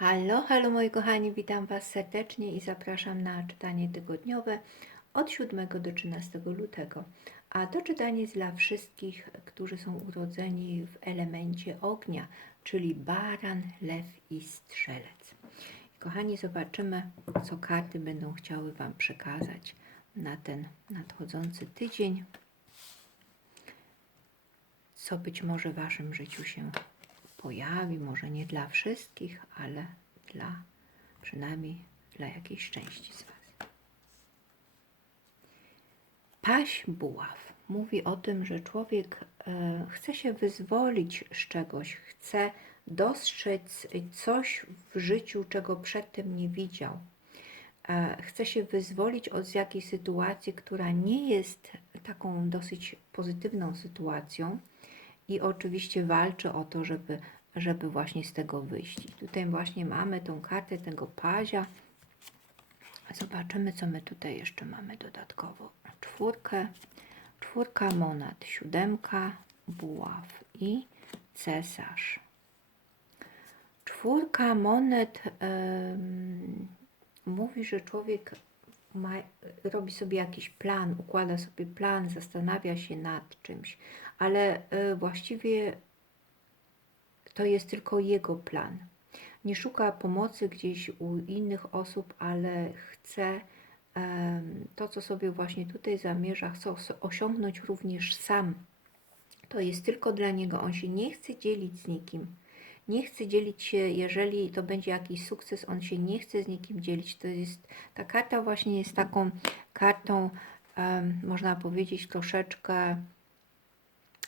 Halo, halo moi kochani, witam Was serdecznie i zapraszam na czytanie tygodniowe od 7 do 13 lutego. A to czytanie jest dla wszystkich, którzy są urodzeni w elemencie ognia, czyli baran, lew i strzelec. Kochani, zobaczymy, co karty będą chciały Wam przekazać na ten nadchodzący tydzień. Co być może w Waszym życiu się pojawi, może nie dla wszystkich, ale dla przynajmniej dla jakiejś części z Was. Paś buław mówi o tym, że człowiek e, chce się wyzwolić z czegoś, chce dostrzec coś w życiu, czego przedtem nie widział. E, chce się wyzwolić od jakiejś sytuacji, która nie jest taką dosyć pozytywną sytuacją i oczywiście walczy o to, żeby, żeby właśnie z tego wyjść. Tutaj właśnie mamy tą kartę tego pazia. Zobaczymy, co my tutaj jeszcze mamy dodatkowo. Czwórkę, czwórka monat, siódemka buław i cesarz. Czwórka monet em, mówi, że człowiek ma, robi sobie jakiś plan, układa sobie plan, zastanawia się nad czymś, ale e, właściwie to jest tylko jego plan. Nie szuka pomocy gdzieś u innych osób, ale chce to, co sobie właśnie tutaj zamierza, chce os- osiągnąć również sam. To jest tylko dla niego. On się nie chce dzielić z nikim. Nie chce dzielić się, jeżeli to będzie jakiś sukces, on się nie chce z nikim dzielić. To jest, ta karta właśnie jest taką kartą, em, można powiedzieć, troszeczkę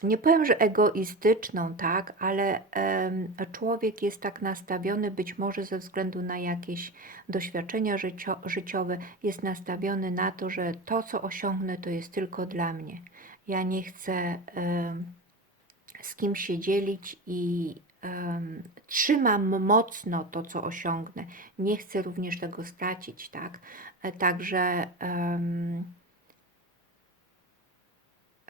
nie powiem, że egoistyczną, tak, ale em, człowiek jest tak nastawiony, być może ze względu na jakieś doświadczenia życio życiowe, jest nastawiony na to, że to, co osiągnę, to jest tylko dla mnie. Ja nie chcę em, z kim się dzielić i trzymam mocno to, co osiągnę. Nie chcę również tego stracić, tak? E, Także.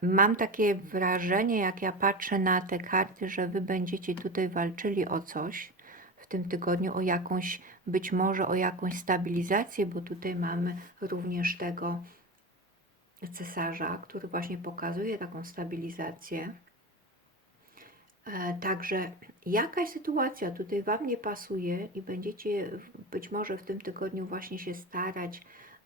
Mam takie wrażenie, jak ja patrzę na te karty, że wy będziecie tutaj walczyli o coś w tym tygodniu, o jakąś, być może o jakąś stabilizację, bo tutaj mamy również tego cesarza, który właśnie pokazuje taką stabilizację. E, Także jakaś sytuacja tutaj Wam nie pasuje i będziecie być może w tym tygodniu właśnie się starać,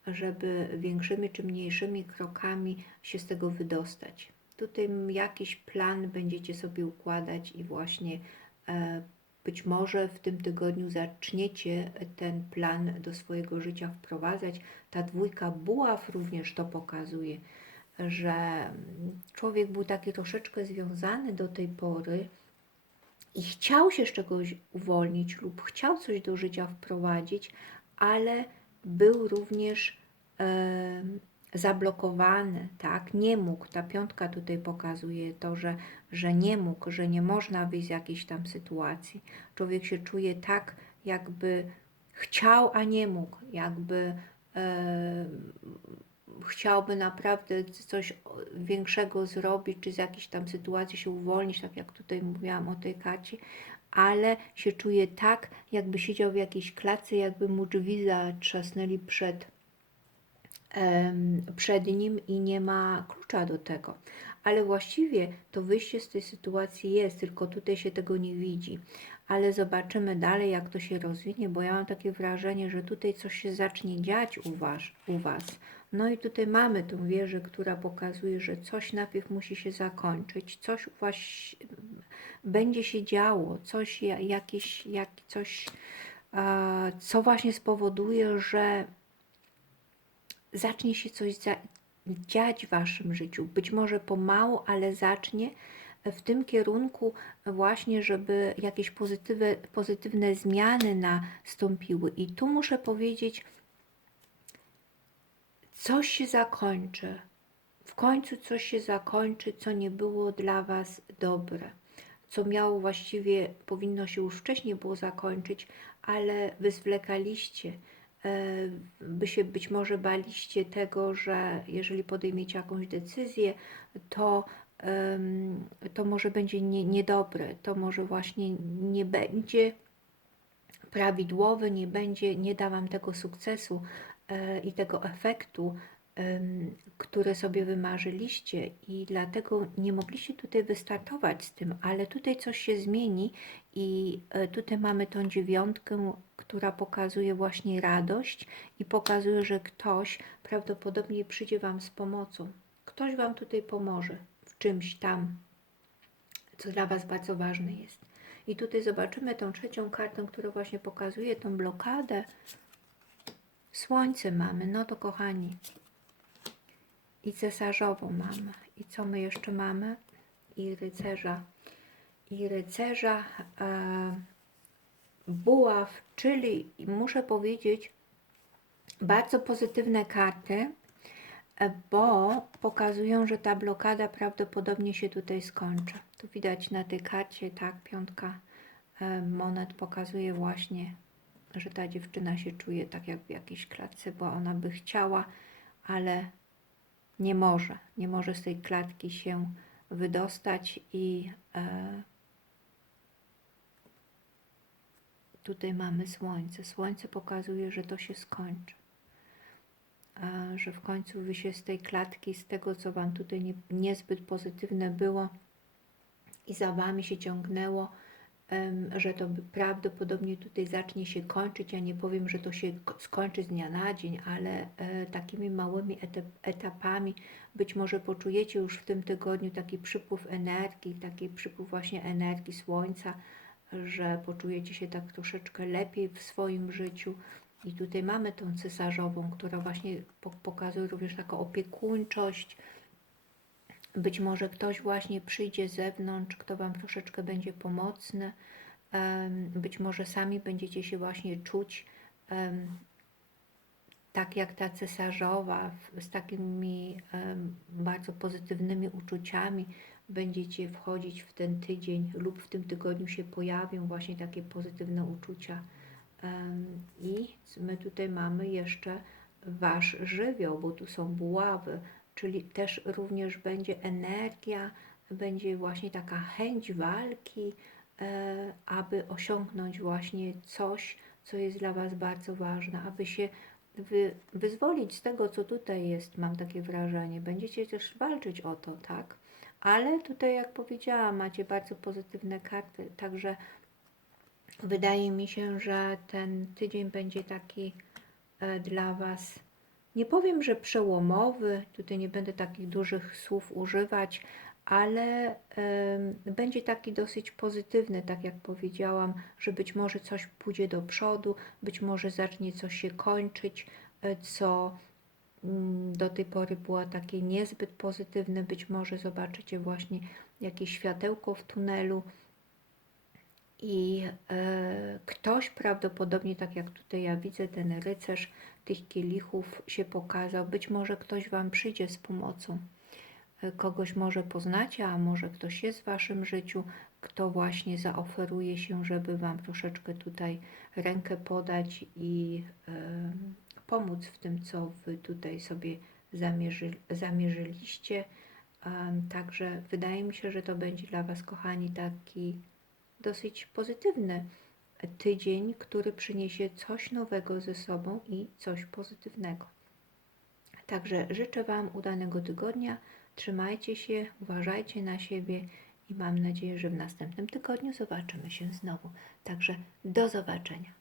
żeby większymi czy mniejszymi krokami się z tego wydostać. Tutaj jakiś plan będziecie sobie układać i właśnie e, być może w tym tygodniu zaczniecie ten plan do swojego życia wprowadzać. Ta dwójka buław również to pokazuje, że człowiek był taki troszeczkę związany do tej pory i chciał się z czegoś uwolnić lub chciał coś do życia wprowadzić, ale był również em, zablokowany, tak? Nie mógł. Ta piątka tutaj pokazuje to, że, że nie mógł, że nie można wyjść z jakiejś tam sytuacji. Człowiek się czuje tak, jakby chciał, a nie mógł, jakby em, chciałby naprawdę coś większego zrobić, czy z jakiejś tam sytuacji się uwolnić, tak jak tutaj mówiłam o tej karcie, ale się czuje tak, jakby siedział w jakiejś klatce, jakby mu drzwi zatrzasnęli przed, przed nim i nie ma klucza do tego. Ale właściwie to wyjście z tej sytuacji jest, tylko tutaj się tego nie widzi. Ale zobaczymy dalej, jak to się rozwinie, bo ja mam takie wrażenie, że tutaj coś się zacznie dziać u was. U was. No i tutaj mamy tą wieżę, która pokazuje, że coś najpierw musi się zakończyć, coś u was będzie się działo, coś ja- jakieś, jak, coś, co właśnie spowoduje, że zacznie się coś dziać w waszym życiu. Być może pomału, ale zacznie w tym kierunku właśnie, żeby jakieś pozytywne, pozytywne zmiany nastąpiły. I tu muszę powiedzieć, coś się zakończy. W końcu coś się zakończy, co nie było dla Was dobre. Co miało właściwie, powinno się już wcześniej było zakończyć, ale Wy zwlekaliście. E, Wy się być może baliście tego, że jeżeli podejmiecie jakąś decyzję, to, to może będzie nie, niedobre, to może właśnie nie będzie prawidłowy, nie będzie, nie da Wam tego sukcesu e, i tego efektu, em, który sobie wymarzyliście i dlatego nie mogliście tutaj wystartować z tym, ale tutaj coś się zmieni i e, tutaj mamy tą dziewiątkę, która pokazuje właśnie radość i pokazuje, że ktoś prawdopodobnie przyjdzie Wam z pomocą. Ktoś Wam tutaj pomoże w czymś tam, co dla Was bardzo ważne jest. I tutaj zobaczymy tą trzecią kartę, która właśnie pokazuje tą blokadę. Słońce mamy, no to kochani. I cesarzową mamy. I co my jeszcze mamy? I rycerza. I rycerza e, buław, czyli muszę powiedzieć, bardzo pozytywne karty, e, bo pokazują, że ta blokada prawdopodobnie się tutaj skończy. Tu widać na tej karcie, tak, piątka e, monet pokazuje właśnie, że ta dziewczyna się czuje tak jak w jakiejś klatce, bo ona by chciała, ale nie może. Nie może z tej klatki się wydostać i e, tutaj mamy słońce. Słońce pokazuje, że to się skończy. E, że w końcu wy się z tej klatki, z tego co wam tutaj nie, niezbyt pozytywne było i za wami się ciągnęło, że to prawdopodobnie tutaj zacznie się kończyć. Ja nie powiem, że to się ko- skończy z dnia na dzień, ale e, takimi małymi etap, etapami być może poczujecie już w tym tygodniu taki przypływ energii, taki przypływ właśnie energii słońca, że poczujecie się tak troszeczkę lepiej w swoim życiu. I tutaj mamy tą cesarzową, która właśnie po- pokazuje również taką opiekuńczość. Być może ktoś właśnie przyjdzie z zewnątrz, kto Wam troszeczkę będzie pomocny. Być może sami będziecie się właśnie czuć tak jak ta cesarzowa, z takimi bardzo pozytywnymi uczuciami będziecie wchodzić w ten tydzień lub w tym tygodniu się pojawią właśnie takie pozytywne uczucia. I my tutaj mamy jeszcze Wasz żywioł, bo tu są buławy, czyli też również będzie energia, będzie właśnie taka chęć walki, e, aby osiągnąć właśnie coś, co jest dla Was bardzo ważne, aby się wy, wyzwolić z tego, co tutaj jest, mam takie wrażenie. Będziecie też walczyć o to, tak? Ale tutaj, jak powiedziałam, macie bardzo pozytywne karty, także wydaje mi się, że ten tydzień będzie taki e, dla Was, nie powiem, że przełomowy, tutaj nie będę takich dużych słów używać, ale em, będzie taki dosyć pozytywny, tak jak powiedziałam, że być może coś pójdzie do przodu, być może zacznie coś się kończyć, e, co mm, do tej pory było takie niezbyt pozytywne, być może zobaczycie właśnie jakieś światełko w tunelu i e, ktoś prawdopodobnie, tak jak tutaj ja widzę, ten rycerz tych kielichów się pokazał, być może ktoś Wam przyjdzie z pomocą. E, Kogoś może poznacie, a może ktoś jest w Waszym życiu, kto właśnie zaoferuje się, żeby Wam troszeczkę tutaj rękę podać i e, pomóc w tym, co Wy tutaj sobie zamierzy, zamierzyliście. Em, Także wydaje mi się, że to będzie dla Was, kochani, taki dosyć pozytywny tydzień, który przyniesie coś nowego ze sobą i coś pozytywnego. Także życzę Wam udanego tygodnia. Trzymajcie się, uważajcie na siebie i mam nadzieję, że w następnym tygodniu zobaczymy się znowu. Także do zobaczenia.